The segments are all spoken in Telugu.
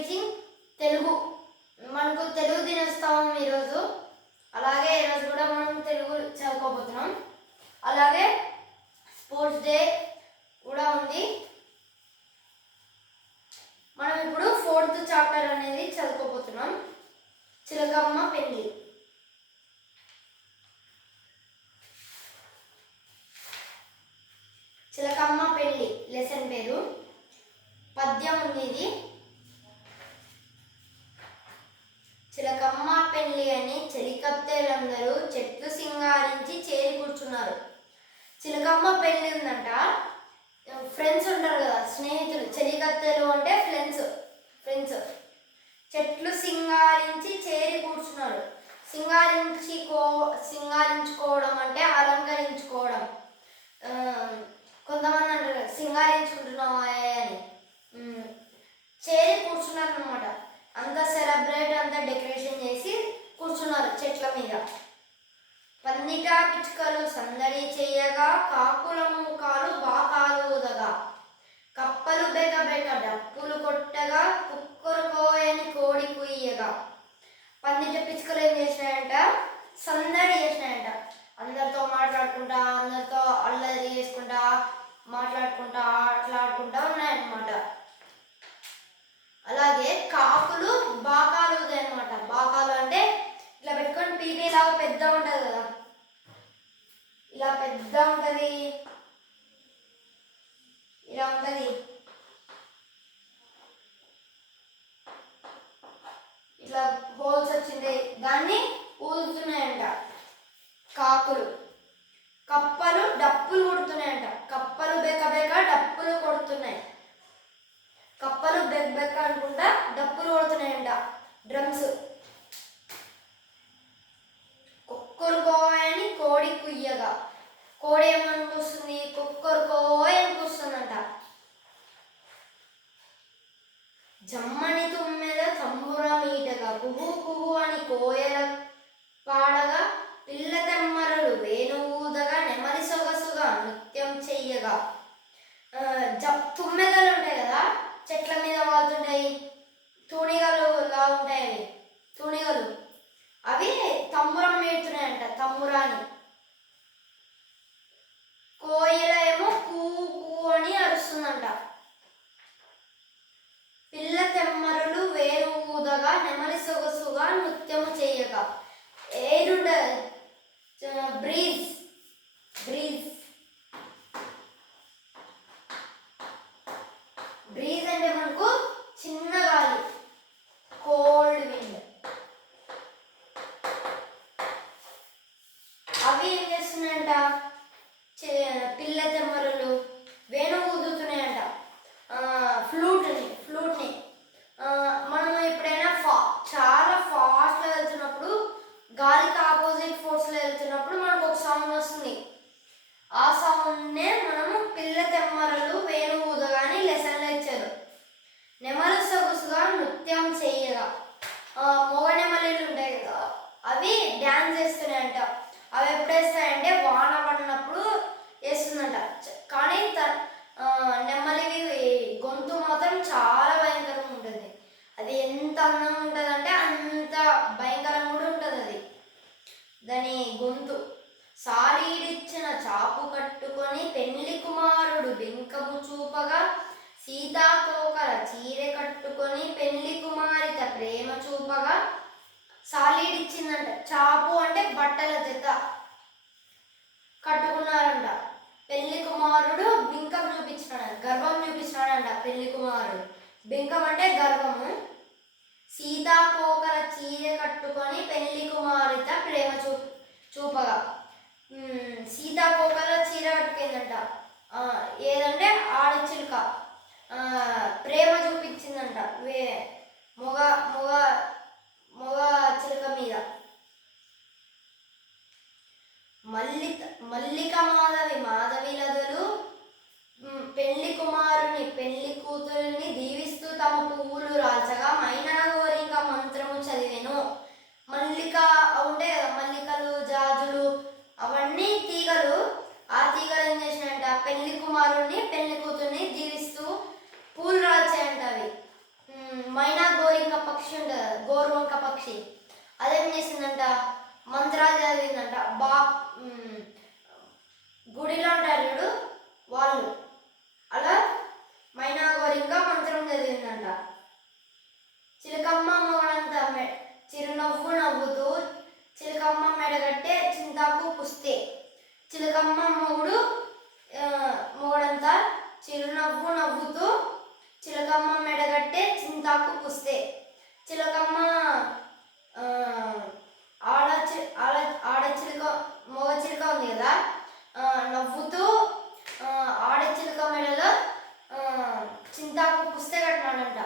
టీచింగ్ తెలుగు. మనకు తెలుగు దినోత్సవం ఈరోజు. అలాగే ఈరోజు కూడా మనం తెలుగు చదువుకోబోతున్నాం. అలాగే స్పోర్ట్స్ డే కూడా ఉంది. మనం ఇప్పుడు 4th చాప్టర్ అనేది చదువుకోబోతున్నాం. చిలకమ్మ పెళ్లి. చిలకమ్మ పెళ్లి లెసన్ పేరు. పద్యం ఉంది ఇది. చిలకమ్మ పెళ్లి అని చెలికత్తెలందరూ చెట్లు సింగారించి చేరి కూర్చున్నారు. చిలకమ్మ పెళ్లి ఉందంట. ఫ్రెండ్స్ ఉంటారు కదా, స్నేహితులు. చెలికత్తెలు అంటే ఫ్రెండ్స్. చెట్లు సింగారించి చేరి కూర్చున్నారు. సింగారించుకోవడం అంటే అలంకరించుకోవడం. కొంతమంది అంటారు సింగారించుకుంటున్నావా అని. చేరి కూర్చున్నారు అనమాట. అంత సెలబ్రేట్, అంత డెకరేషన్ చేసి కూర్చున్నారు చెట్ల మీద. పందిట పిచ్చుకలు సందడి చేయగా, కాకుల మూకాలు బాకాలు ఊదగా, కప్పలు బెగబెగ డప్పులు కొట్టగా, కుక్కరు కోయని కోడి కుయ్యగా. పందిట పిచ్చుకలు ఏం చేసినాయంట? సందడి చేసినాయంట. అందరితో మాట్లాడుకుంటా, అందరితో అల్లరి చేసుకుంటా, మాట్లాడుకుంటా, ఆటలాడుకుంటా ఉన్నాయన్నమాట. అలాగే కాకులు బాకాలు ఊదాయన్నమాట. బాకాలు అంటే ఇట్లా పెట్టుకొని పీపీ లాగా పెద్ద ఉంటుంది కదా, ఇలా పెద్ద ఉంటుంది, ఇలా ఉంటుంది. ఇట్లా హోల్స్ వచ్చింది, దాన్ని ఊదుతున్నాయంట కాకులు. కప్పలు డప్పులు కొడుతున్నాయంట. కప్పలు బెక డప్పులు కొడుతున్నాయి. కప్పలు బెక్క అనుకుంటా డప్పులు కొడుతున్నాయంట, డ్రమ్స్. కుక్కరుకోయని కోడి కుయ్యగా. కోడి ఏమని కూస్తుంది? కుక్కరుకోయని కూస్తుందంట. జమ్మని తుమ్మెద తంబుర మీటగా, కుహు కుహు అని కోయల పాడగా, పిల్ల తెమ్మరలు వేణువుదగా, నెమలి సొగసుగా నృత్యం చెయ్యగా. తుమ్మెదలు ఉంటాయి కదా, చెట్ల మీద వాళ్తుంటాయి, తూణిగలు లా ఉంటాయి అవి, తూణిగలు. అవి తంబురం మీడుతున్నాయంట, తంబురాని. కోయిల ఏమో కూ కూ అని అరుస్తుందంట. పిల్ల తెమ్మరులు వేరు ఊదగా, నెమలి సొగసుగా నృత్యము చేయగా. Air breeze. బ్రీజ్ అంటే మనకు చిన్న గాలి, కోల్డ్ విండ్. అవి ఏం చేస్తున్నాయంట? పిల్ల తెమ్మరులు వేణువు ఊదుతున్నాయంట. ఫ్లూట్ని మనం ఎప్పుడైనా చాలా ఫాస్ట్గా వెళ్తున్నప్పుడు, గాలికి ఆపోజిట్ ఫోర్స్లో వెళ్తున్నప్పుడు మనకు ఒక సౌండ్ వస్తుంది. ఆ సౌండ్నే మనము పిల్ల తెమ్మరలు వేణువు ఊదగాని లెసన్లో ఇచ్చారు. నెమలి సొగసుగా నృత్యం చేయగా. మొగ నెమలిలు ఉంటాయి కదా, అవి డ్యాన్స్ చేస్తున్నాయంట. అవి ఎప్పుడు వేస్తాయంటే వాన పడినప్పుడు వేస్తుందంట. కానీ నెమలివి గొంతు మాత్రం చాలా భయంకరంగా ఉంటుంది. అది ఎంత అందంగా ఉంటుంది అంటే అంత భయంకరంగా కూడా ఉంటుంది అది, దాని గొంతు. సాలీడిచ్చిన చాపు కట్టుకొని పెళ్లి కుమారుడు బెంకము చూపగా, సీతాకోకల చీరె కట్టుకొని పెళ్లి కుమారిత ప్రేమ చూపగా. సాలీడిచ్చిందంట. చాపు అంటే బట్టల జత కట్టుకున్నారంట. పెళ్లి కుమారుడు బింకం చూపించినాడు, గర్వం చూపించినాడంట పెళ్లి కుమారుడు. బింకం అంటే గర్వము. సీతాకోకల చీరె కట్టుకొని పెళ్లి కుమారిత ప్రేమ చూపగా. సీతాకోకల చీర కట్టుకుందంట. ఏదంటే ఆడచిలుక ప్రేమ చూపించిందంట మొగ చిలుక మీద. మల్లిక మాధవిలదులు పెళ్లి కుమారుని పెళ్లి కూతురిని దీవిస్తూ తమ పువ్వులు రాల్చగా, మైనా గోరింక మంత్రము చదివెను. మల్లిక ఉంటే మల్లికలు, జాజులు, అవన్నీ తీగలు. ఆ తీగలు ఏం చేసినాయంట? పెళ్లి కుమారుడిని పెళ్లి కూతుర్ని దీవిస్తూ పూలు రాల్చాయంట. అవి మైనా పక్షి. అదేం చేసిందంట, మంత్రాలు చదివిందంట. గుడిలో అంటారు చూడు వాళ్ళు, అలా మైనా గోరింక మంత్రం చదివిందంట. చిలకమ్మ మొగడంత చిరునవ్వు నవ్వుతూ చిలకమ్మ మెడగట్టే చింతాకు పుస్తే. చిలకమ్మ మొగడంతా చిరునవ్వు నవ్వుతూ చిలకమ్మ మెడగట్టే చింతాకు పుస్తే. చిలకమ్మ ఆడచిలుక మగ చిలుక ఉంది కదా, నవ్వుతూ ఆడచిలుక మెడలో చింతాకు పుస్తే కట్టినాడంట.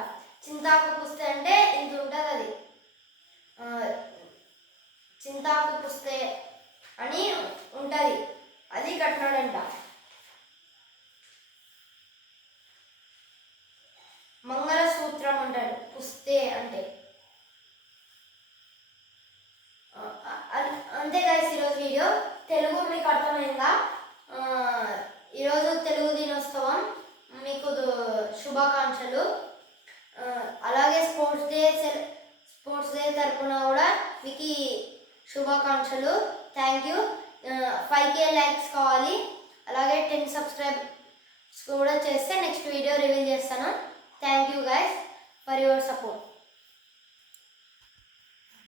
చింతాకు పుస్తే అంటే ఇంత ఉంటుంది అది, చింతాకు పుస్తే అని ఉంటుంది, అది కట్టినాడంట. మంగళసూత్రం అంటాడు పుస్తే అంటే. అంతే గైస్ ఈరోజు వీడియో. తెలుగు మీకు అర్థమైందా? ఈరోజు తెలుగు దినోత్సవం, మీకు శుభాకాంక్షలు. అలాగే స్పోర్ట్స్ డే తరపున కూడా మీకు శుభాకాంక్షలు. Thank you. 5K లైక్స్ కావాలి, అలాగే 10 సబ్స్క్రైబ్స్ కూడా చేస్తే నెక్స్ట్ వీడియో రివీల్ చేస్తాను. Thank you guys for your support.